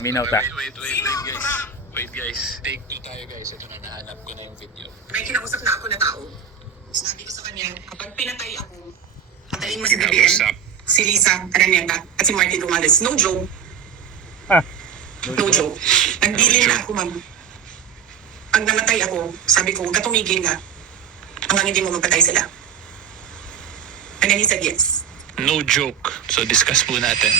Minota. Wait guys. Wait guys. Take 2 tayo guys. Ito na, nahanap ko na yung video. May kinausap na ako na tao. Sinabi ko sa kanya, kapag pinatay ako, patayin mo si BBM, si Lisa Araneta, at si Martin Romales. No joke. Ah. No joke. Nagbilin na ako, ma'am. Pag namatay ako, sabi ko, huwag ka tumigil na. Hanggang hindi mo mapatay sila. And then he said yes. No joke. So discuss po natin.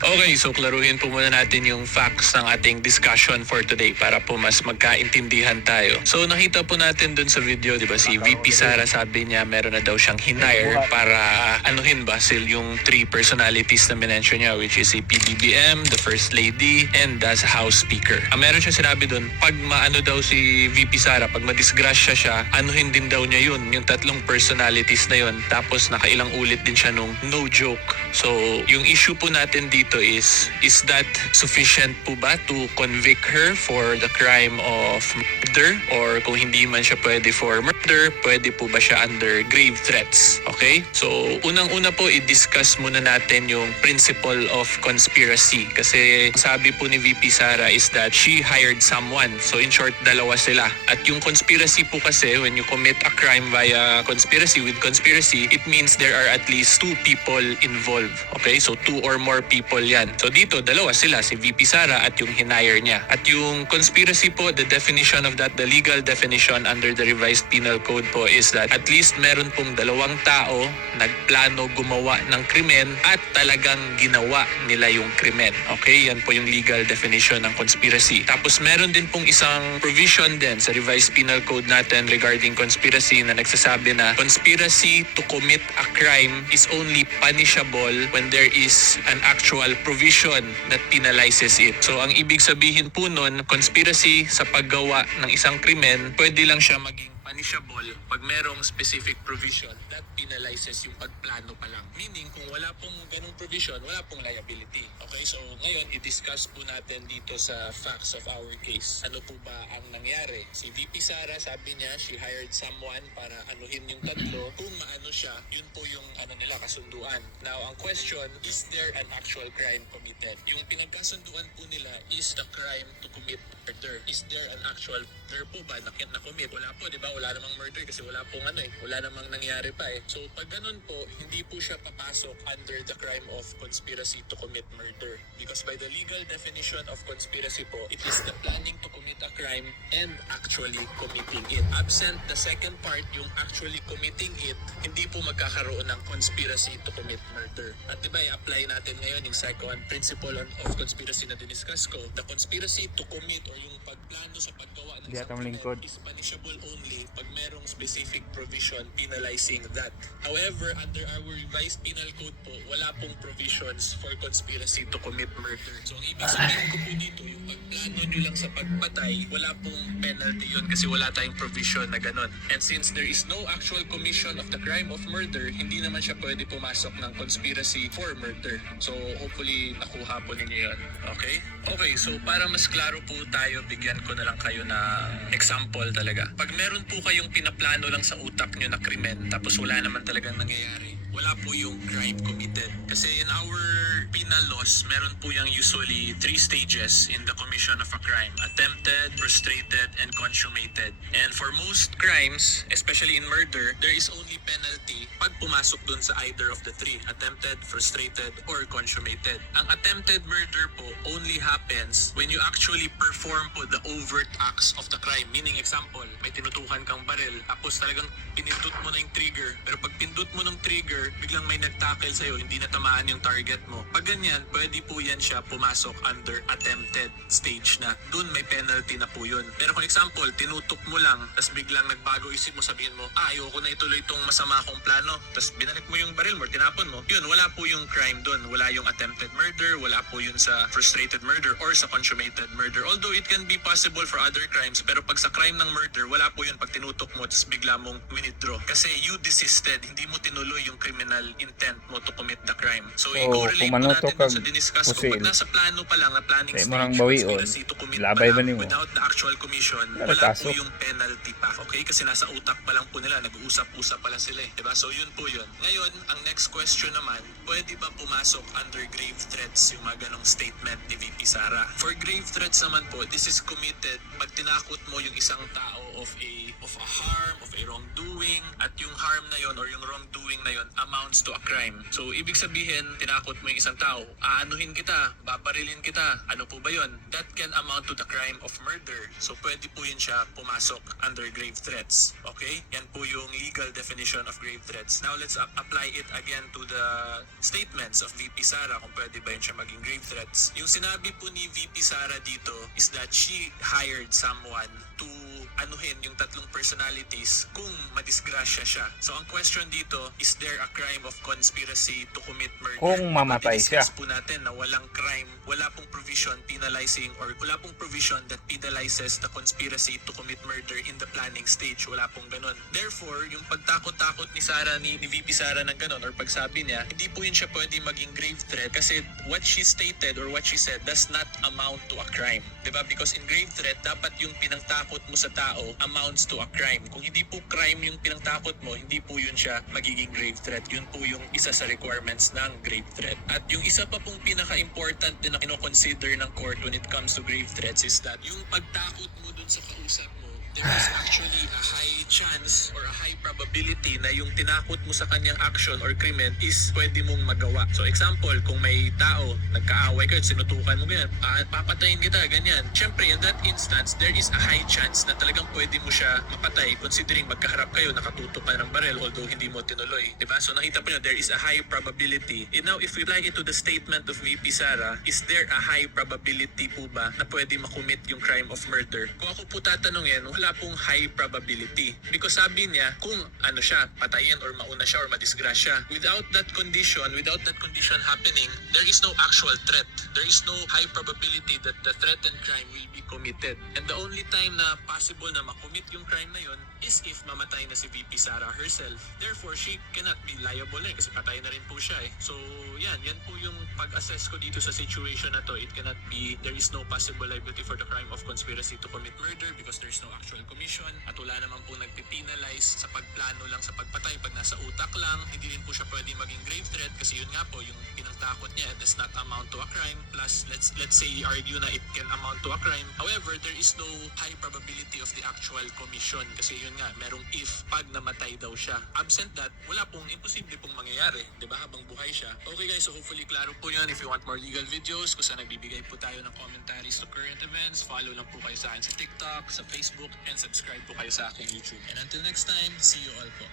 Okay, so klaruhin po muna natin yung facts ng ating discussion for today para po mas magkaintindihan tayo. So nakita po natin dun sa video, di ba, si VP Sara sabi niya meron na daw siyang hinire para anuhin ba yung 3 personalities na minention niya, which is si PBBM, the First Lady, and as House Speaker. Meron siya sinabi dun, pag maano daw si VP Sara, pag madisgrasya siya, anuhin din daw niya yun, yung 3 personalities na yun. Tapos nakailang ulit din siya nung no joke. So yung issue po natin dito is that sufficient po ba to convict her for the crime of murder? Or kung hindi man siya pwede for murder, pwede po ba siya under grave threats? Okay? So, unang-una po, i-discuss muna natin yung principle of conspiracy. Kasi sabi po ni VP Sara is that she hired someone. So, in short, dalawa sila. At yung conspiracy po kasi, when you commit a crime via conspiracy, with conspiracy, it means there are at least 2 people involved. Okay? So, 2 or more people yan. So dito, dalawa sila, si VP Sara at yung hinire niya. At yung conspiracy po, the definition of that, the legal definition under the revised penal code po is that at least meron pong 2 tao nagplano gumawa ng krimen at talagang ginawa nila yung krimen. Okay? Yan po yung legal definition ng conspiracy. Tapos meron din pong isang provision din sa revised penal code natin regarding conspiracy na nagsasabi na conspiracy to commit a crime is only punishable when there is an actual provision that penalizes it. So ang ibig sabihin po nun, conspiracy sa paggawa ng isang krimen, pwede lang siya maging punishable pag merong specific provision that penalizes yung pagplano pa lang. Meaning, kung wala pong ganung provision, wala pong liability. Okay, so ngayon, i-discuss po natin dito sa facts of our case. Ano po ba ang nangyari? Si VP Sara, sabi niya, she hired someone para anuhin yung 3. Kung maano siya, yun po yung nila kasunduan. Now, ang question, is there an actual crime committed? Yung pinagkasunduan po nila is the crime to commit murder. Is there an actual murder po ba na-commit? Wala po, di ba? Wala namang murder kasi wala pong wala namang nangyari pa eh. So pag ganun po, hindi po siya papasok under the crime of conspiracy to commit murder. Because by the legal definition of conspiracy po, it is the planning to commit a crime and actually committing it. Absent the second part, yung actually committing it, hindi po magkakaroon ng conspiracy to commit murder. At diba, i-apply natin ngayon yung second principle of conspiracy na diniscuss ko. The conspiracy to commit or yung pagplano sa paggawa ng isang krimen is punishable only pag merong specific provision penalizing that. However, under our revised penal code po, wala pong provisions for conspiracy to commit murder. So, ang ibig sabihin ko po dito, yung pagplano nyo lang sa pagpatay, wala pong penalty yun kasi wala tayong provision na ganun. And since there is no actual commission of the crime of murder, hindi naman siya pwede pumasok ng conspiracy for murder. So, hopefully, nakuha po ninyo yun. Okay? Okay, so para mas klaro po tayo, bigyan ko na lang kayo na example talaga. Pag meron po kayong pinaplano lang sa utak nyo na krimen, tapos wala naman talagang nangyayari, wala po yung crime committed. Kasi in our penal laws, meron po yung usually 3 stages in the commission of a crime. Attempted, frustrated, and consummated. And for most crimes, especially in murder, there is only penalty pag pumasok dun sa either of the 3. Attempted, frustrated, or consummated. Ang attempted murder po only happens when you actually perform po the overt acts of the crime. Meaning, example, may tinutukan kang baril, tapos talagang pinindot mo na yung trigger, pero pag pindot mo ng trigger, biglang may nag-tackle sa'yo, hindi natamaan yung target mo. Pag ganyan, pwede po yan siya pumasok under attempted stage na. Doon may penalty na po yun. Pero kung example, tinutok mo lang, tapos biglang nagbago isip mo, sabihin mo, ayoko na ituloy itong masama kong plano, tapos binalik mo yung baril mo, tinapon mo, yun, wala po yung crime doon. Wala yung attempted murder, wala po yun sa frustrated murder or sa consummated murder. Although it can be possible for other crimes, pero pag sa crime ng murder, wala po yun pag tinutok mo, tapos bigla mong withdraw. Kasi you desisted, hindi mo tinuloy yung criminal intent mo to commit the crime. So, kung manutok kag sa diniscuss ko, pusil. pag nasa plano pa lang, na planning Di stage, mo nang bawion. conspiracy to commit Labay pa ba lang, nimo? without the actual commission, Wala wala kaso. po yung penalty pa, okay? Kasi nasa utak pa lang po nila, nag-uusap-usap pa lang sila, diba? So yun po yun. Ngayon, ang next question naman, pwede ba pumasok under grave threats yung mga ganong statement ni VP Sara? For grave threats naman po, this is committed pag tinakot mo yung isang tao of a harm, of a wrongdoing, at yung harm na yon or yung wrongdoing na yon amounts to a crime. So ibig sabihin, tinakot mo yung isang tao, aanuhin kita, babarilin kita, ano po ba yon? That can amount to the crime of murder. So pwede po yun siya pumasok under grave threats. Okay? Yan po yung legal definition of grave threats. Now let's apply it again to the statements of VP Sara kung pwede ba yun siya maging grave threats. Yung sinabi po ni VP Sara dito is that she hired someone to anuhin yung tatlong personalities kung madisgrasya siya. So ang question dito, is there a crime of conspiracy to commit murder? Kung mamatay siya. Diniscuss po natin na walang crime, wala pong provision penalizing or wala pong provision that penalizes the conspiracy to commit murder in the planning stage. Wala pong ganun. Therefore, yung pagtakot-takot ni Sara, ni VP Sara ng ganun or pagsabi niya, hindi po yun siya pwede maging grave threat kasi what she stated or what she said does not amount to a crime. Diba? Because in grave threat, dapat yung pinangtakot mo sa tao amounts to a crime. Kung hindi po crime yung pinangtakot mo, hindi po yun siya magiging grave threat. Yun po yung isa sa requirements ng grave threat. At yung isa pa pong pinaka-important din na kino-consider ng court when it comes to grave threats is that yung pagtakot mo dun sa kausap mo, there is actually a high chance or a high probability na yung tinakot mo sa kanyang action or krimen is pwede mong magawa. So example, kung may tao, nagkaaway kayo, sinutukan mo ganyan, papatayin kita, ganyan. Siyempre, in that instance, there is a high chance na talagang pwede mo siya mapatay considering magkaharap kayo, nakatutok ka ng barel although hindi mo tinuloy. Diba? So nakita po nyo, there is a high probability. And now, if we apply it to the statement of VP Sara, is there a high probability po ba na pwede makumit yung crime of murder? Kung ako po tatanungin, wala pong high probability. Because sabi niya, kung ano siya, patayin or mauna siya or madisgrasya. Without that condition happening, there is no actual threat. There is no high probability that the threatened crime will be committed. And the only time na possible na makumit yung crime na yun is if mamatay na si VP Sara herself. Therefore, she cannot be liable eh, kasi patay na rin po siya eh. So, yan po yung pag-assess ko dito sa situation na to. It cannot be, there is no possible liability for the crime of conspiracy to commit murder because there is no actual commission at wala naman po nagpipinalize sa pagplano lang sa pagpatay. Pag nasa utak lang, hindi rin po siya pwede maging grave threat kasi yun nga po, yung pinangtakot niya does not amount to a crime. Plus, let's say argue na it can amount to a crime. However, there is no high probability of the actual commission kasi yun nga, merong if pag namatay daw siya. Absent that, wala pong imposible pong mangyayari, di ba, habang buhay siya. Okay guys, so hopefully klaro po yun. If you want more legal videos, kung saan nagbibigay po tayo ng commentaries to current events, follow lang po kayo sa akin sa TikTok, sa Facebook, and subscribe po kayo sa aking YouTube. And until next time, see you all po.